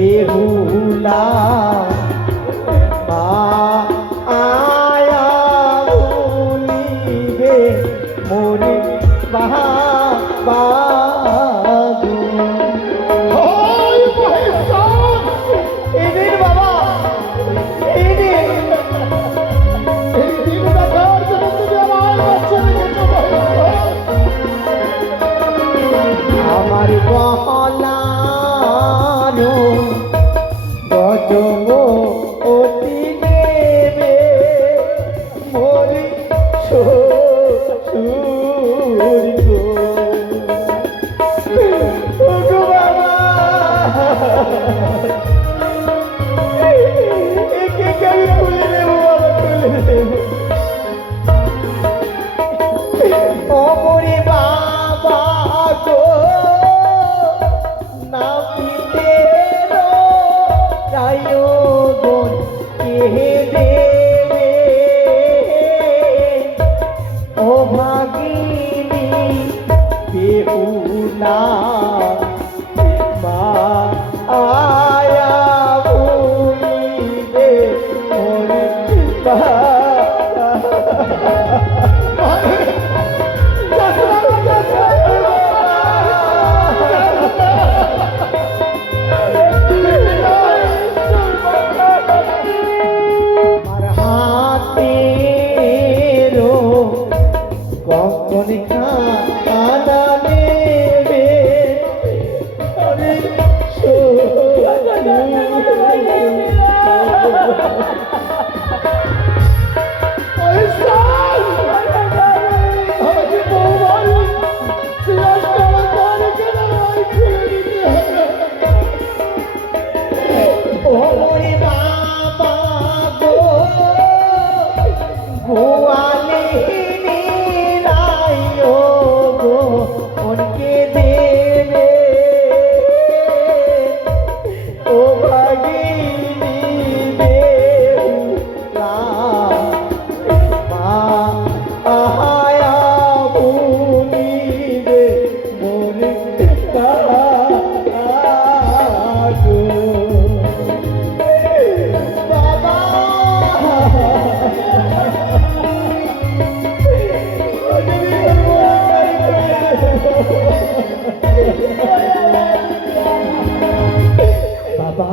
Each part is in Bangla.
বেহুলা আয়া বলিবে মোরে বাবা আমার বহলানো গজব অতি দেবে মরি শ্বশুর গো বাবা একে আমি খুলে দেবো বাবা খুলে দেবো ও মরি বাবা গো না পিতে রায়গণ কে দেবে ও ভাগিনী বেহুলা মা আয়া বলিবে মোরে কখন খানা নেবে ও মরি বাবা গো গোয়ালে উনকে দেবে ও ভাগিনী বেহুলা মা আয়া বলিবে মোরে বাবা বাবা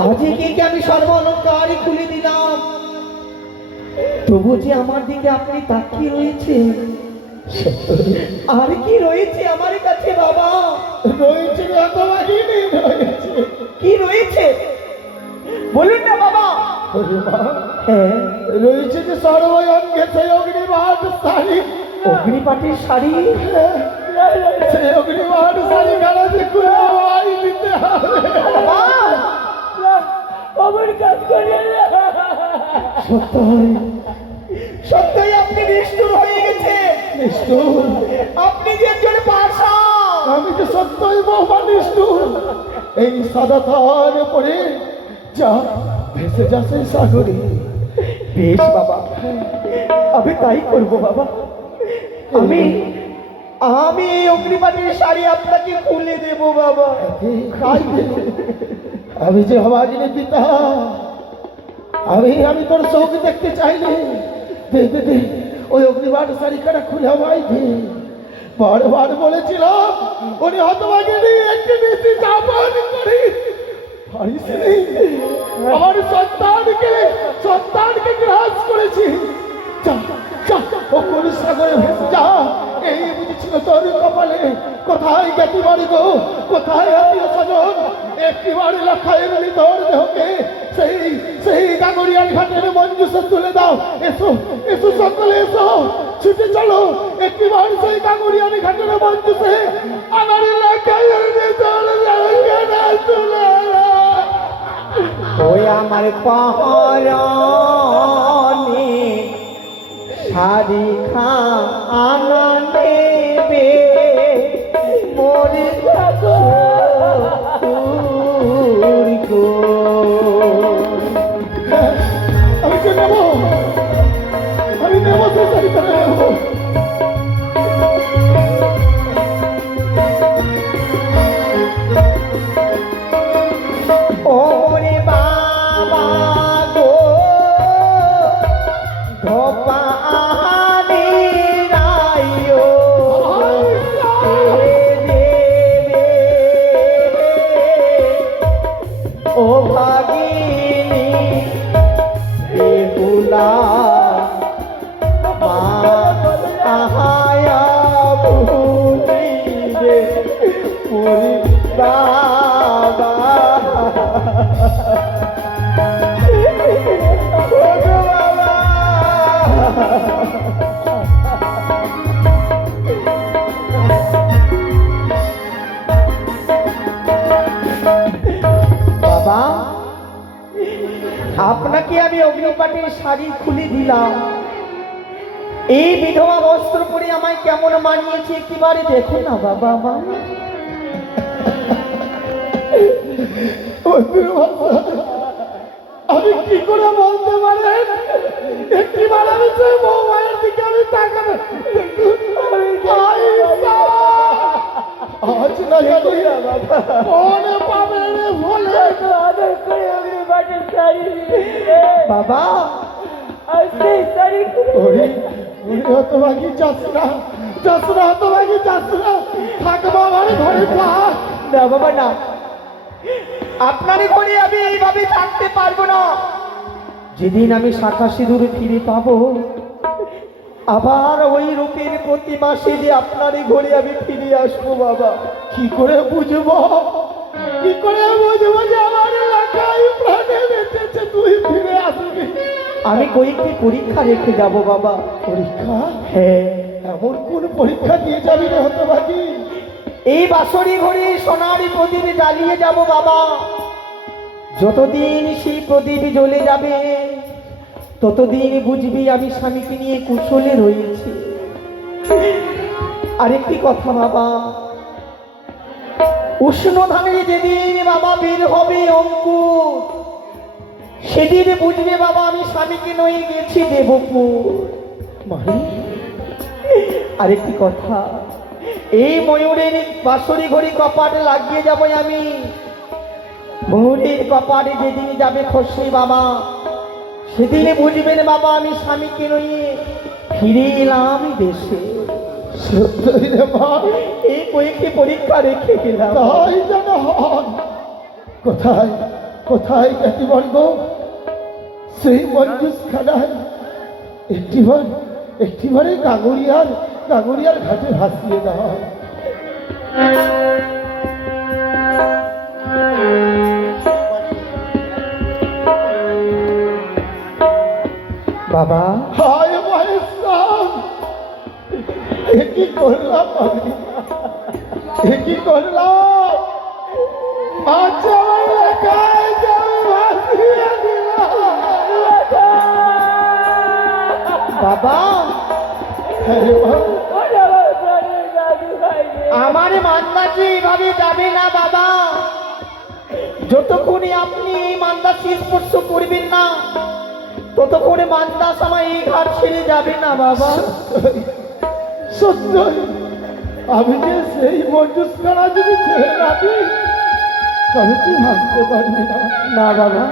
আজকে কি আমি সর্ব অলঙ্কারই খুলে দিলাম তবু যে আমার দিকে আপনি তাকিয়ে রয়েছে আর কি রয়েছে আমার কাছে বাবা রয়েছে কি রয়েছে বলুন না বাবা হ্যাঁ রয়েছে যে সর্বঙ্গে সেই অগ্নিপাট শাড়ি অগ্নিপাটের শাড়ি সেই অগ্নিপাট শাড়ি গালাতে খুলে আওয়াজ দিতে হবে আমার কাজ করে সত্যই সত্যই আপনি নিষ্ঠুর হয়ে গেছে নিষ্ঠুর আপনি যে একজন পাশা আমি তো সত্যই বহু নিষ্ঠুর এই সাদা তার পরে যা ভেসে যাচ্ছে সাগরে বেশ বাবা আমি তাই করবো বাবা আমি আমি অগ্নিপাটের শাড়ি আপনাকে খুলে দেব বাবা আমি যে হবাজিনী পিতা আমি তোর চোখ দেখতে চাইলে দে ওই অগ্নিপাট শাড়িখানা খুলে আমায় দে বারবার বলেছিলাম উনি হতভাগিনী একটি নীতি যাপন করিস আমার সন্তানকে গ্রাস করেছি ও কোন সাগরে ভেসে যা এই বুঝেছিল তোর কপালে কোথায় জ্ঞাতি বাড়ি গো কোথায় আত্মীয় স্বজন একটিবার লক্ষায় মিলি তোর দেহকে সেই গাগরিয়ার ঘাটের মঞ্জুসে তুলে দাও এসো এসো সকলে এসো ছুটে চলো একটিবার সেই গাগরিয়ার ঘাটের মঞ্জুসে আমার এলাকায় ওই আমার পাহাড়ে শাড়ি খানা নেবে মরে আমি নেব তো শাড়ি খানা নেব ওরে বাবা ওগো বাবা বাবা আপনাকে আমি অগ্নিপাটির শাড়ি খুলে দিলাম, এই বিধবা বস্ত্র পরে আমায় কেমন মানিয়েছে একেবারে দেখো না বাবা আমার। আমি কি করে বলতে পারেন, একটিবার আমি সেই বউ মায়ের দিকে আমি তাকাবো আজ না জানি মনে পাবে রে বলে আদর করে অগ্নিপাটির শাড়ি বাবা আজকে শাড়ি ওরে ওরে হতভাগী যাসনা যাসনা হতভাগী যাসনা থাকবো আমার ঘরে থাক না বাবা না, আপনার ঘরে আমি এইভাবে থাকতে পারবো না। যেদিন আমি শাখা সিঁদুর ফিরে পাবো আবার ওই রূপের প্রতিমা সেজে আপনার ঘরে আমি ফিরে আসবো বাবা। কি করে বুঝবো, কি করে বুঝবো যে আমার এলাকায় প্রাণে বেঁচেছে তুই ফিরে আসবি? আমি কয়েকটি পরীক্ষা রেখে যাব বাবা। পরীক্ষা? হ্যাঁ। এমন কোন পরীক্ষা দিয়ে যাবি রে হতভাগী? এই বাঁশরি ঘরে সোনারি প্রদীপ জ্বালিয়ে যাব বাবা। যতদিন সেই প্রদীপ জ্বলে যাবে ততদিন বুঝবি আমি স্বামীকে নিয়ে কুশলে রয়েছি। আরেকটি কথা বাবা, উষ্ণ ধানের যেদিন বাবা বের হবে অঙ্কুর, সেদিন বুঝবে বাবা আমি স্বামীকে নয়ে গেছি দেবপুর। মানে আরেকটি কথা, এই ময়ূরের বাঁশরি ঘড়ি কপাটে লাগিয়ে যাব আমি। ময়ূরের কপাটে যেদিন যাবে খসে বাবা, সেদিনে বুঝবেন বাবা আমি স্বামীকে নিয়ে ফিরে এলাম দেশে। সত্যি রে মা, এই কয়েকটি পরীক্ষা রেখে গেলাম, তাই যেন হয়। কোথায় কোথায় কাটিবর্গ সেই মঞ্জুস খানায় একটিবারে গাগরিয়ার ঘাটে ভাসিয়ে দেওয়া। বাবা হায় মহেশ্বর, কি করলাম আমি, কি করলাম? আচ্ছা বাবা আমার মান্দাসি এইভাবে যাবে না বাবা। যতক্ষণে আপনি এই মান্দাসি স্পর্শ করবেন না ততক্ষণে মান্দাস আমার এই ঘাট ছেড়ে যাবে না বাবা। সত্যই আমি যে সেই মঞ্জুসখানা যদি ছেড়ে রাখি তবে তুই ভাবতে পারবি না। না বাবা,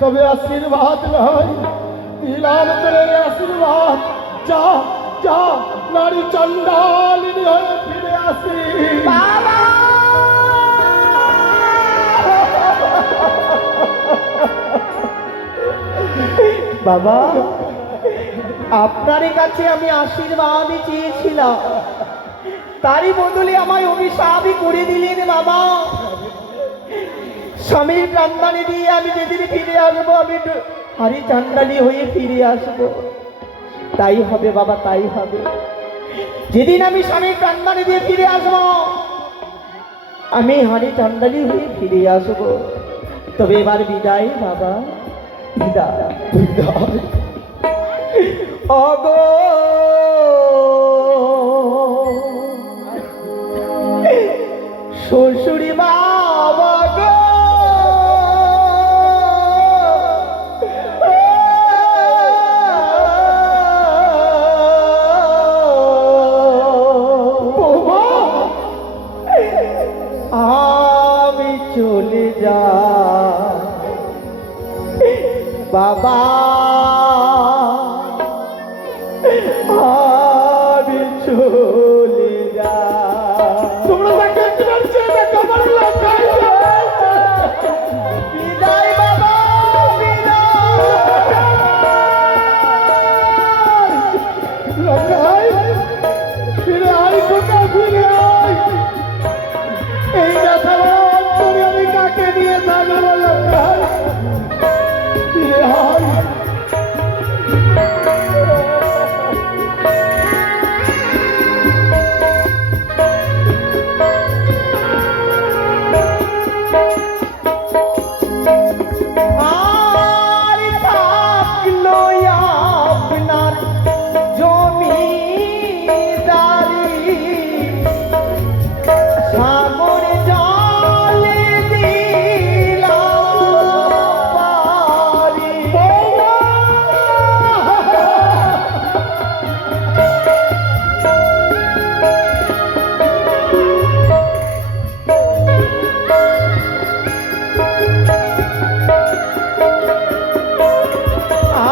তবে আশীর্বাদ নয়, দিলাম তোর আশীর্বাদ। যা যা নারী চন্ডালিনী হয়ে ফিরে আসি বাবা। বাবা আপনার কাছে আমি আশীর্বাদ চেয়েছিলাম, তারই বদলে আমায় অভিশাপই করে দিলেন বাবা। স্বামীর প্রাণদানি দিয়ে আমি যেদিন ফিরে আসবো আমি হারি চান্ডালি হয়ে ফিরে আসবো। তাই হবে বাবা, তাই হবে। যেদিন আমি স্বামীর প্রাণদানি দিয়ে ফিরে আসবো আমি হারি চান্ডালি হয়ে ফিরে আসবো। তবে এবার বিদায় বাবা, বিদায় বিদায়। অগো শ্বশুরি বাবা গো, আমি চলে যা বাবা, আমি চলে যা। তোমরা বিদায় বাবা, বিদায়। ফিরে আয় খোকা, ফিরে আয়। সাগর জলে দিলাম পারি।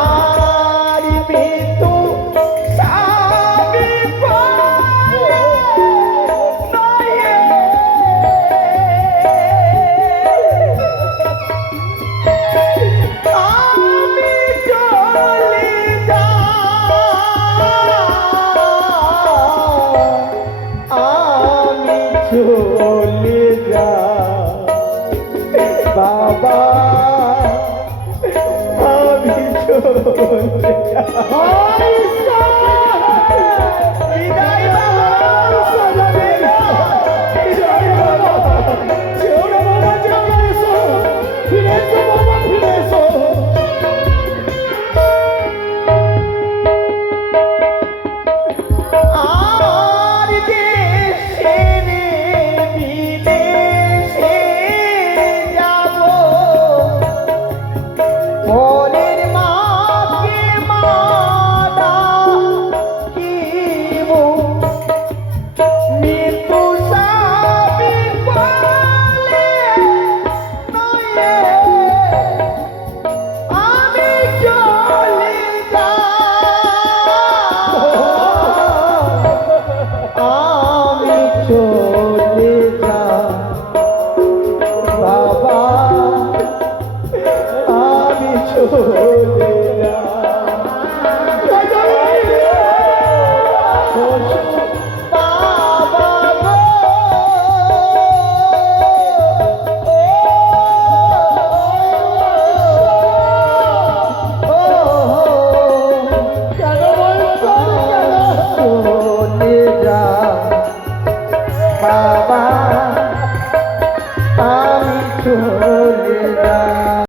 আর মৃত্যু সাবি পালে নয়ে। আমি চলে যাই, আমি চলে যাই বাবা, আমি চলে যাই।